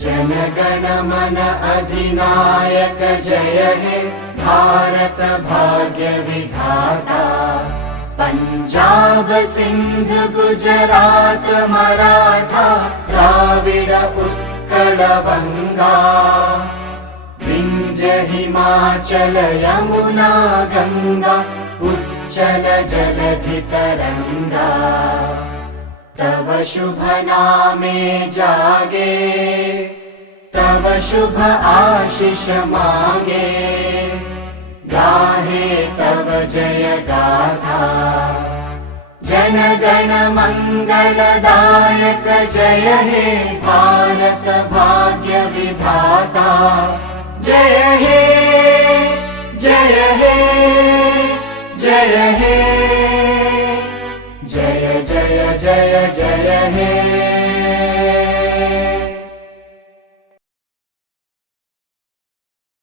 जनगण मन अधिनायक जय हे भारत भाग्य विधाता। पंजाब सिंध गुजरात मराठा द्राविड उत्कल वंगा। विंध्य हिमाचल यमुना गंगा उच्चल जलधि तरंगा। तव शुभ नामे जागे तव शुभ आशीष मांगे। गाहे तव जय गाथा जनगण मंगलदायक जय हे भारत भाग्य विधाता। जय हे जय हे जय हे जय जय जय जय हे।